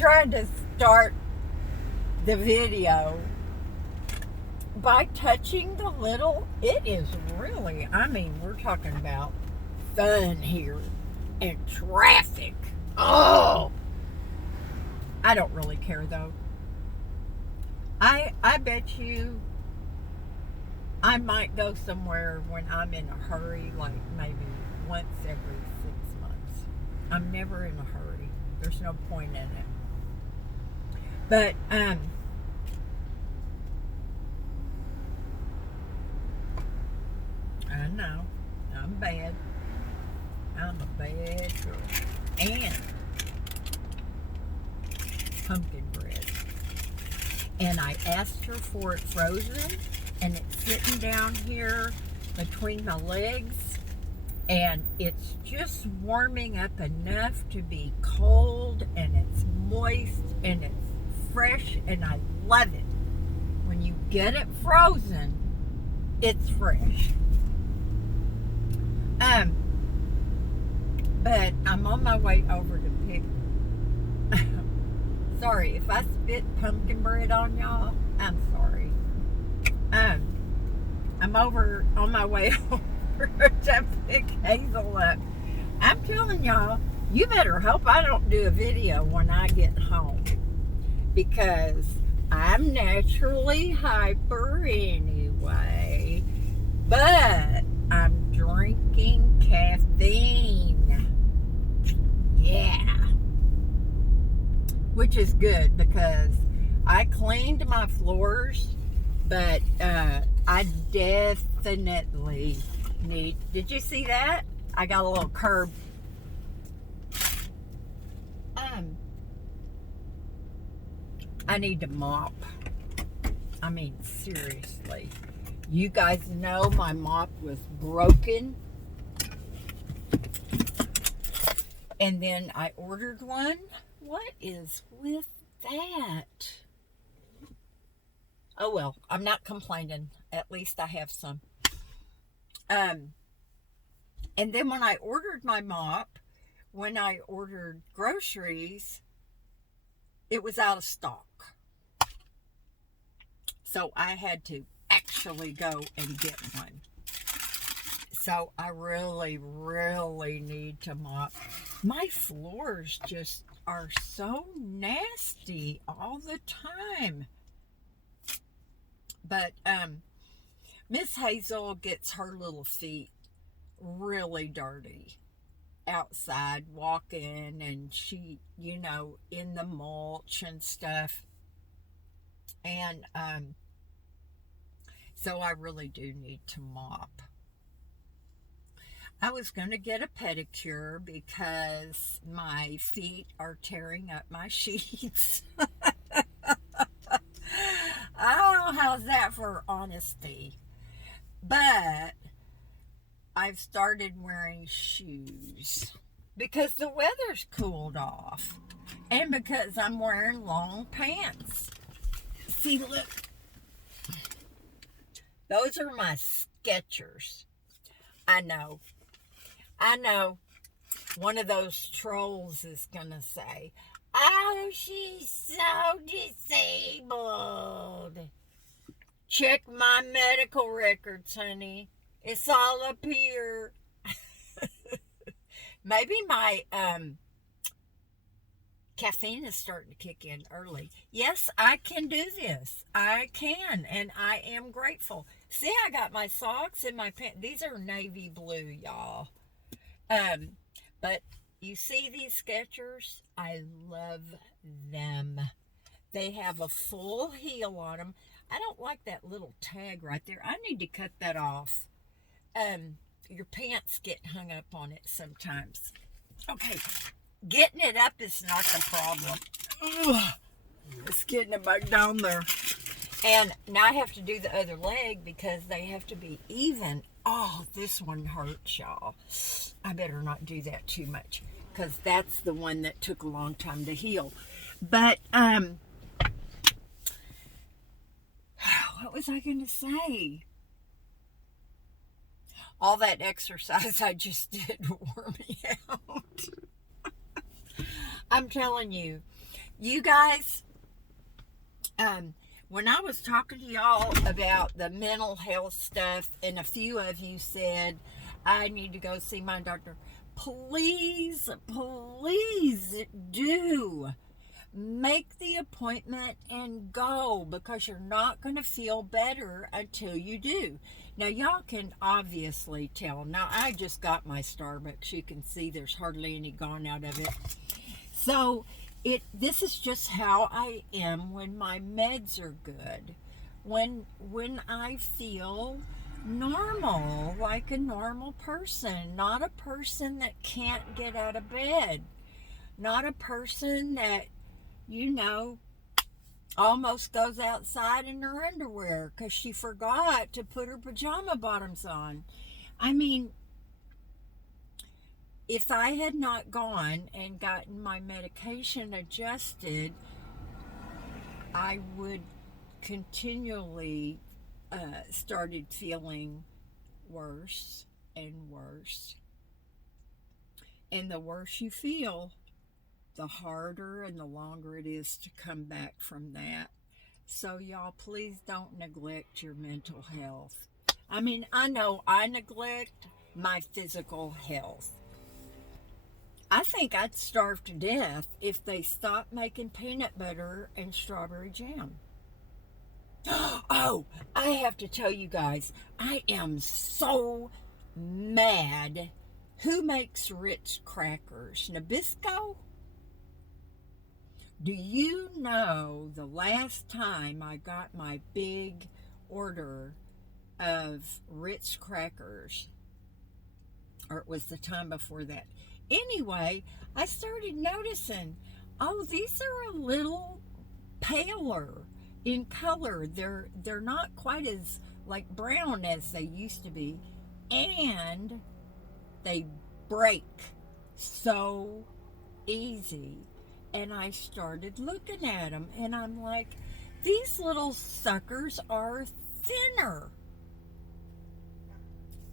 tried to start the video by touching the little. It is really, I mean, we're talking about fun here and traffic. Oh, I don't really care though. I bet you I might go somewhere when I'm in a hurry, like maybe once every 6 months. I'm never in a hurry. There's no point in it. But I know I'm bad. I'm a bad girl. And pumpkin bread. And I asked her for it frozen, and it's sitting down here between my legs, and it's just warming up enough to be cold, and it's moist, and it's fresh, and I love it. When you get it frozen, it's fresh. But I'm on my way over to pick. Sorry, if I spit pumpkin bread on y'all, I'm sorry. I'm on my way over to pick Hazel up. I'm telling y'all, you better hope I don't do a video when I get home, because I'm naturally hyper anyway, but I'm drinking caffeine. Yeah. Which is good, because I cleaned my floors, but I definitely need. Did you see that? I got a little curb. I need to mop. I mean, seriously. You guys know my mop was broken. And then I ordered one. What is with that? Oh well, I'm not complaining. At least I have some. And then when I ordered my mop, when I ordered groceries, it was out of stock. So I had to actually go and get one. So I really, really need to mop. My floors just are so nasty all the time. But Miss Hazel gets her little feet really dirty outside walking, and she, in the mulch and stuff. And so I really do need to mop. I was going to get a pedicure because my feet are tearing up my sheets. Oh, how's that for honesty? But I've started wearing shoes because the weather's cooled off, and because I'm wearing long pants. See, look. Those are my Skechers. I know. One of those trolls is going to say, "Oh, she's so disabled." Check my medical records, honey. It's all up here. Maybe my caffeine is starting to kick in early. Yes, I can do this. I can, and I am grateful. See, I got my socks and my pants. These are navy blue, y'all. But you see these Skechers? I love them. They have a full heel on them. I don't like that little tag right there. I need to cut that off. Your pants get hung up on it sometimes. Okay, getting it up is not the problem. Ugh, it's getting it back down there. And now I have to do the other leg because they have to be even. Oh, this one hurts, y'all. I better not do that too much, because that's the one that took a long time to heal. But, what was I going to say? All that exercise I just did wore me out. I'm telling you, You guys, when I was talking to y'all about the mental health stuff, and a few of you said, I need to go see my doctor, please, please do. Make the appointment and go, because you're not going to feel better until you do. Now, y'all can obviously tell. Now, I just got my Starbucks. You can see there's hardly any gone out of it. So, this is just how I am when my meds are good. When I feel normal, like a normal person, not a person that can't get out of bed, not a person that, almost goes outside in her underwear because she forgot to put her pajama bottoms on. I mean, if I had not gone and gotten my medication adjusted, I would continually started feeling worse and worse. And the worse you feel, the harder and the longer it is to come back from that. So y'all, please don't neglect your mental health. I mean, I know I neglect my physical health. I think I'd starve to death if they stopped making peanut butter and strawberry jam. Oh, I have to tell you guys, I am so mad. Who makes Ritz crackers? Nabisco? Do you know the last time I got my big order of Ritz crackers? Or it was the time before that. Anyway, I started noticing, oh, these are a little paler in color. They're not quite as like brown as they used to be. And they break so easy. And I started looking at them, and I'm like, these little suckers are thinner.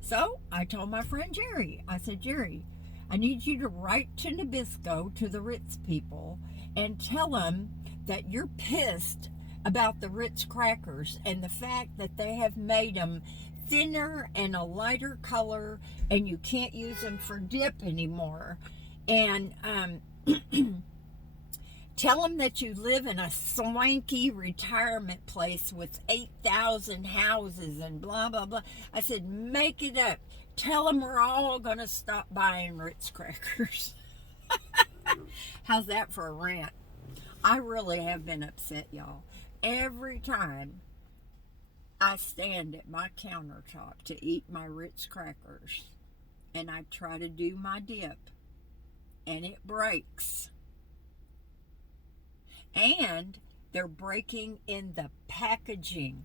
So I told my friend Jerry, I said, Jerry, I need you to write to Nabisco, to the Ritz people, and tell them that you're pissed about the Ritz crackers and the fact that they have made them thinner and a lighter color, and you can't use them for dip anymore. And tell them that you live in a swanky retirement place with 8,000 houses and blah, blah, blah. I said, make it up. Tell them we're all going to stop buying Ritz crackers. How's that for a rant? I really have been upset, y'all. Every time I stand at my countertop to eat my Ritz crackers, and I try to do my dip, and it breaks. And they're breaking in the packaging.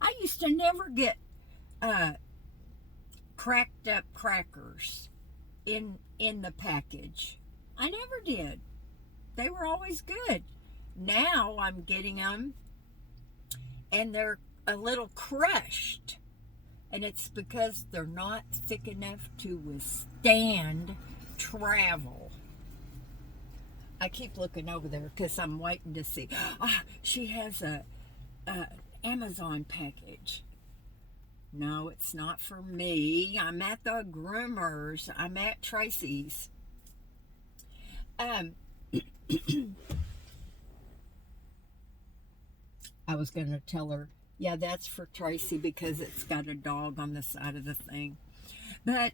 I used to never get cracked up crackers in the package. I never did. They were always good. Now I'm getting them, and they're a little crushed. And it's because they're not thick enough to withstand travel. I keep looking over there because I'm waiting to see. She has a Amazon package. No, it's not for me. I'm at the groomers. I'm at Tracy's. I was going to tell her, yeah, that's for Tracy because it's got a dog on the side of the thing. But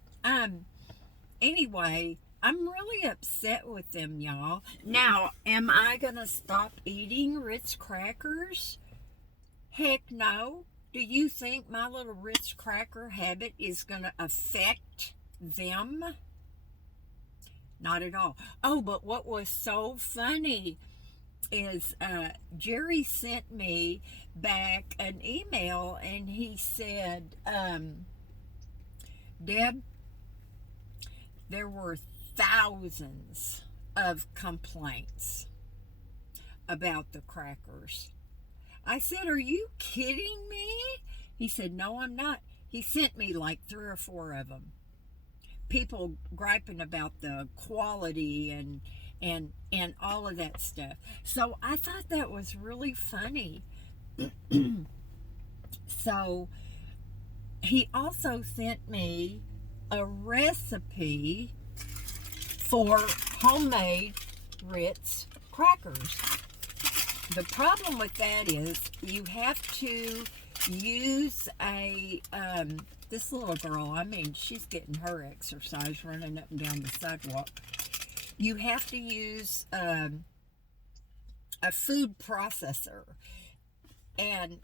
anyway, I'm really upset with them, y'all. Now, am I going to stop eating Ritz crackers? Heck no. Do you think my little Ritz cracker habit is going to affect them? Not at all. Oh, but what was so funny is Jerry sent me back an email, and he said, Deb, there were thousands of complaints about the crackers. I said, are you kidding me? He said, no, I'm not. He sent me like 3 or 4 of them. People griping about the quality and and all of that stuff. So I thought that was really funny. So he also sent me a recipe for homemade Ritz crackers. The problem with that is you have to use this little girl, I mean, she's getting her exercise running up and down the sidewalk. You have to use a food processor. And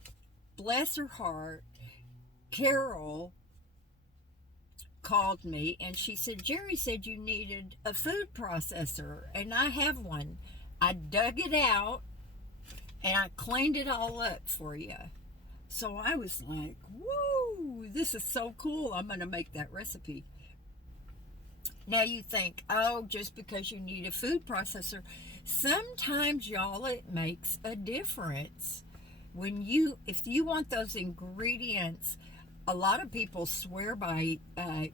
bless her heart, Carol called me and she said, Jerry said you needed a food processor, and I have one. I dug it out and I cleaned it all up for you. So I was like, woo, this is so cool. I'm going to make that recipe. Now you think, oh, just because you need a food processor. Sometimes, y'all, it makes a difference. If you want those ingredients, a lot of people swear by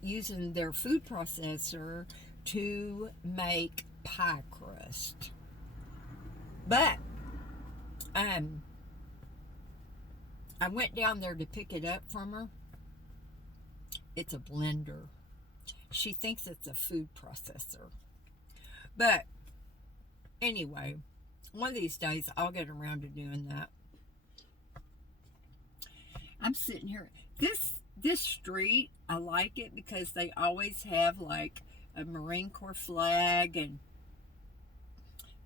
using their food processor to make pie crust. But I went down there to pick it up from her. It's a blender. She thinks it's a food processor. But anyway, one of these days I'll get around to doing that. I'm sitting here. This street, I like it because they always have like a Marine Corps flag and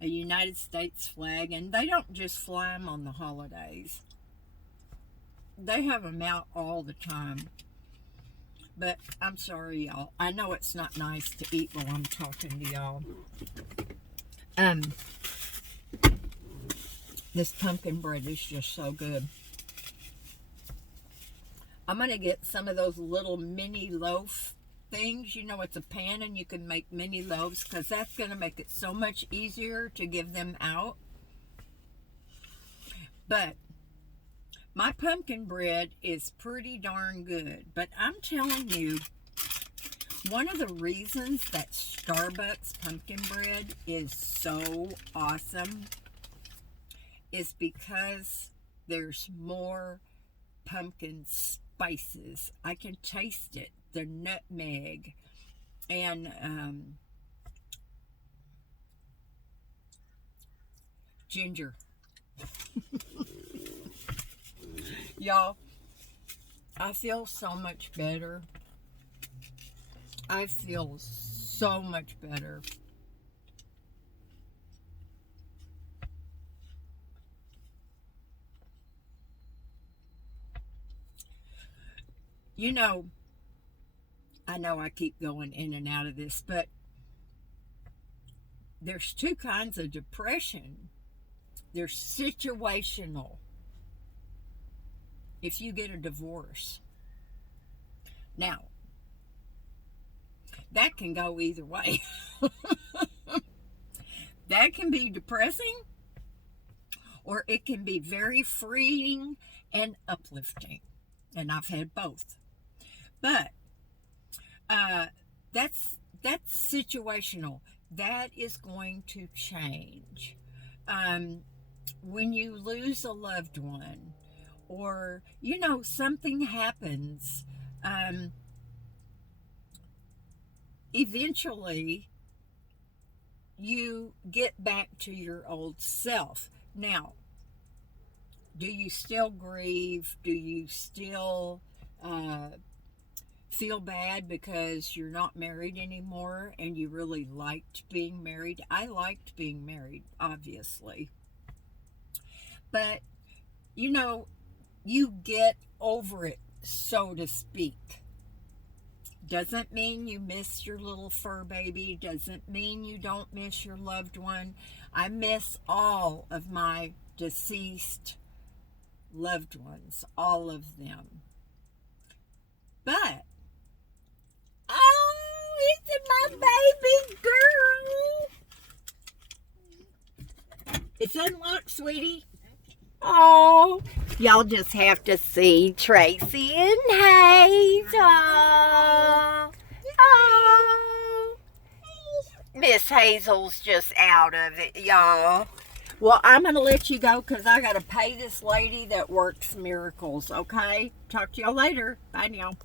a United States flag, and they don't just fly them on the holidays. They have them out all the time. But I'm sorry, y'all. I know it's not nice to eat while I'm talking to y'all. This pumpkin bread is just so good. I'm going to get some of those little mini loaf things. You know, it's a pan and you can make mini loaves, because that's going to make it so much easier to give them out. But my pumpkin bread is pretty darn good. But I'm telling you, one of the reasons that Starbucks pumpkin bread is so awesome is because there's more pumpkin spices. I can taste it. The nutmeg and ginger. Y'all, I feel so much better. I feel so much better. You know I keep going in and out of this, but there's two kinds of depression. There's situational. If you get a divorce. Now, that can go either way. That can be depressing, or it can be very freeing and uplifting. And I've had both. But that's situational. That is going to change. When you lose a loved one, or, you know, something happens, eventually you get back to your old self. Now, do you still grieve? Do you still feel bad because you're not married anymore and you really liked being married? I liked being married, obviously. But, you know, you get over it, so to speak. Doesn't mean you miss your little fur baby. Doesn't mean you don't miss your loved one. I miss all of my deceased loved ones, all of them. But, oh, it's my baby girl. It's unlocked, sweetie. Oh, y'all just have to see Tracy and Hazel. Oh. Miss Hazel's just out of it, y'all. Well, I'm going to let you go because I got to pay this lady that works miracles, okay? Talk to y'all later. Bye now.